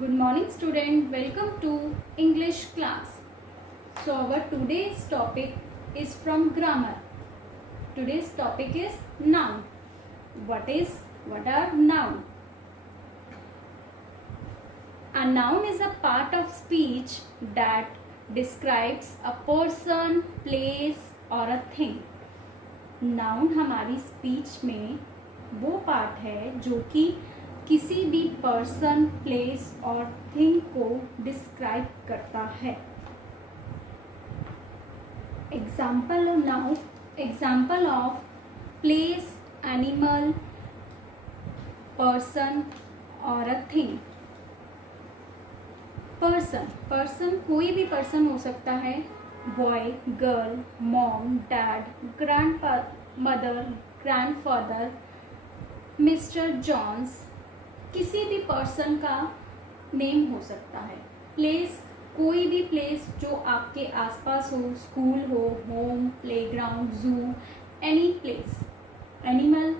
Good morning student, welcome to English class. So our today's topic is from grammar. Today's topic is noun. What are noun? A noun is a part of speech that describes a person, place or a thing. Noun हमारी speech में वो part है जो कि किसी भी person, place और thing को डिस्क्राइब करता है. Example of place, animal, person और अ थिंग. पर्सन कोई भी पर्सन हो सकता है. Boy, girl, mom, dad, grandmother, grandfather, mister Jones, किसी भी पर्सन का नेम हो सकता है. प्लेस, कोई भी प्लेस जो आपके आसपास हो, स्कूल हो, home, playground, zoo, any place. Animal,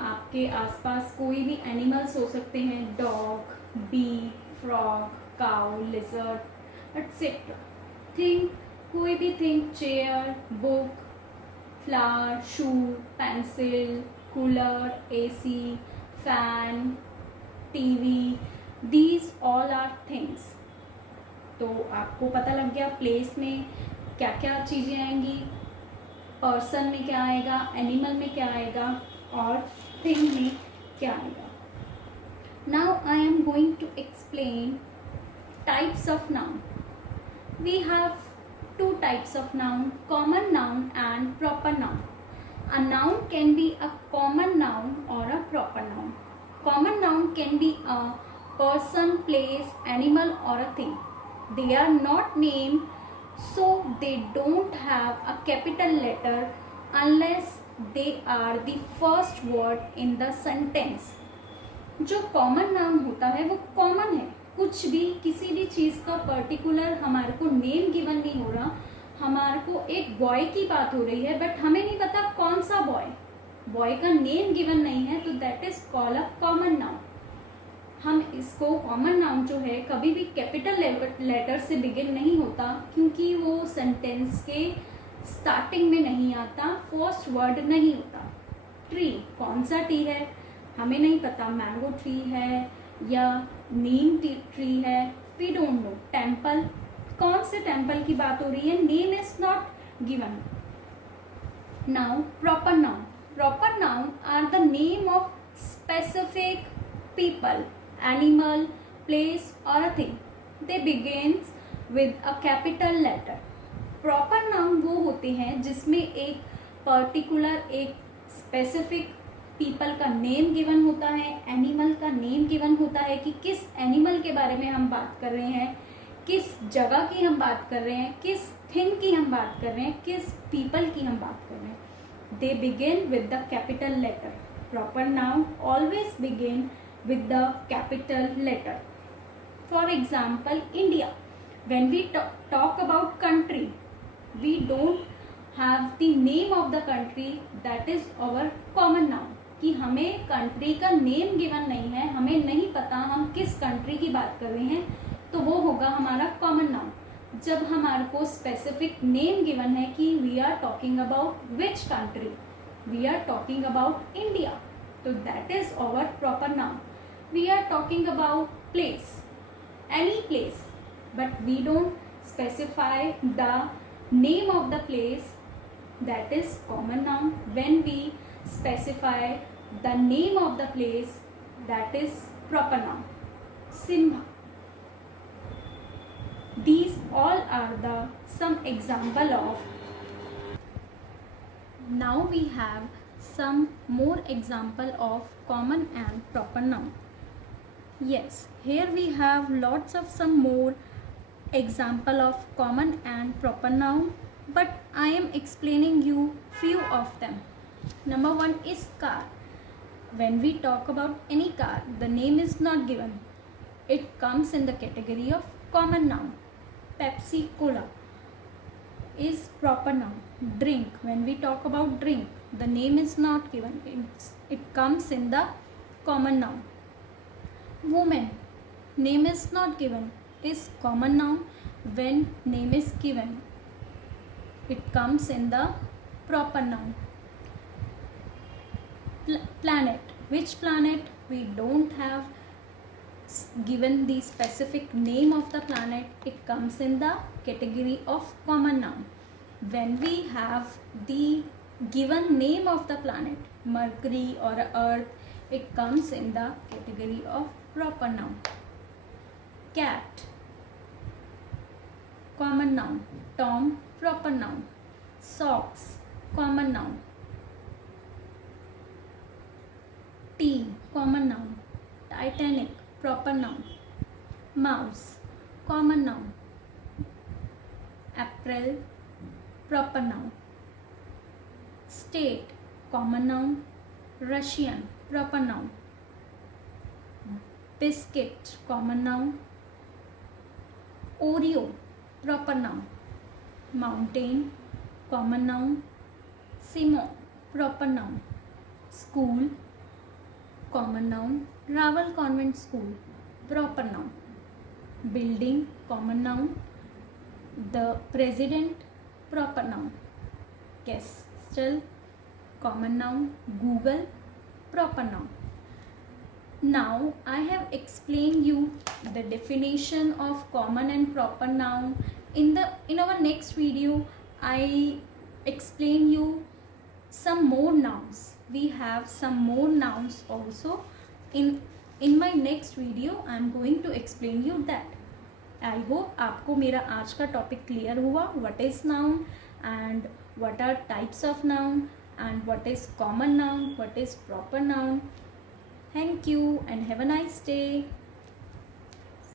आपके आसपास कोई भी एनिमल्स हो सकते हैं. Dog, bee, frog, cow, lizard etcetera. Thing, कोई भी thing. Chair, book, flower, shoe, pencil, cooler, AC, fan, TV. These all are things. तो आपको पता लग गया प्लेस में क्या क्या चीज़ें आएंगी, पर्सन में क्या आएगा, एनिमल में क्या आएगा और थिंग में क्या आएगा. Now I am going to explain types of noun. We have two types of noun, common noun and proper noun. A noun can be a common noun or a proper noun. Common noun can be a person, place, animal or a thing. They are not named, so they don't have a capital letter unless they are the first word in the sentence. जो common noun होता है वो common है. कुछ भी, किसी भी चीज़ का पर्टिकुलर हमारे को नेम गिवन नहीं हो रहा. हमारे को एक बॉय की बात हो रही है बट हमें नहीं पता कौन सा बॉय का नेम गिवन नहीं है, तो that is called a common noun. हम इसको कॉमन नाउन जो है कभी भी कैपिटल लेटर से बिगिन नहीं होता क्योंकि वो सेंटेंस के स्टार्टिंग में नहीं आता, फर्स्ट वर्ड नहीं होता. ट्री, कौन सा ट्री है हमें नहीं पता. मैंगो ट्री है या नीम ट्री है, वी डोंट नो. टेम्पल, कौन से टेम्पल की बात हो रही है, name is not given. Now proper noun are the name of specific people, animal, place और a thing. They begins with a capital letter. Proper noun वो होते हैं जिसमें एक पर्टिकुलर, एक स्पेसिफिक पीपल का नेम गिवन होता है, एनिमल का नेम गिवन होता है कि किस एनिमल के बारे में हम बात कर रहे हैं, किस जगह की हम बात कर रहे हैं, किस थिंग की हम बात कर रहे हैं, किस पीपल की हम बात कर रहे हैं. They begin with the capital letter. Proper noun always begin with the capital letter. For example India. When we talk about country, we don't have the name of the country, that is our common noun. कि हमें country का name given नहीं है, हमें नहीं पता हम किस कंट्री की बात कर रहे हैं, तो वो होगा हमारा कॉमन नाउन. जब हमारे को स्पेसिफिक नेम गिवन है कि we are talking about which country, we are talking about India, तो that is our proper noun. We are talking about place, any place, but we don't specify the name of the place, that is common noun. When we specify the name of the place, that is proper noun. Simha. These all are the some example of. Now we have some more example of common and proper noun. Yes, here we have lots of some more example of common and proper noun, but I am explaining you few of them. Number one is car. When we talk about any car, the name is not given. It comes in the category of common noun. Pepsi, Cola is proper noun. Drink. When we talk about drink, the name is not given. It comes in the common noun. Woman, name is not given is common noun. When name is given, it comes in the proper noun. Planet, which planet? We don't have given the specific name of the planet. It comes in the category of common noun. When we have the given name of the planet, Mercury or Earth, it comes in the category of proper noun. Cat, common noun. Tom, proper noun. Socks, common noun. Tea, common noun. Titanic, proper noun. Mouse, common noun. April, proper noun. State, common noun. Russian, proper noun. Biscuit, common noun. Oreo, proper noun. Mountain, common noun. Simon, proper noun. School, common noun. Raval Convent School, proper noun. Building, common noun. The president, proper noun. Castle, common noun. Google, proper noun. Now I have explained you the definition of common and proper noun. In our next video, I explain you some more nouns. We have some more nouns also. In my next video, I am going to explain you that. I hope आपको मेरा आज का topic clear हुआ. What is noun and what are types of noun and what is common noun, what is proper noun. Thank you and have a nice day.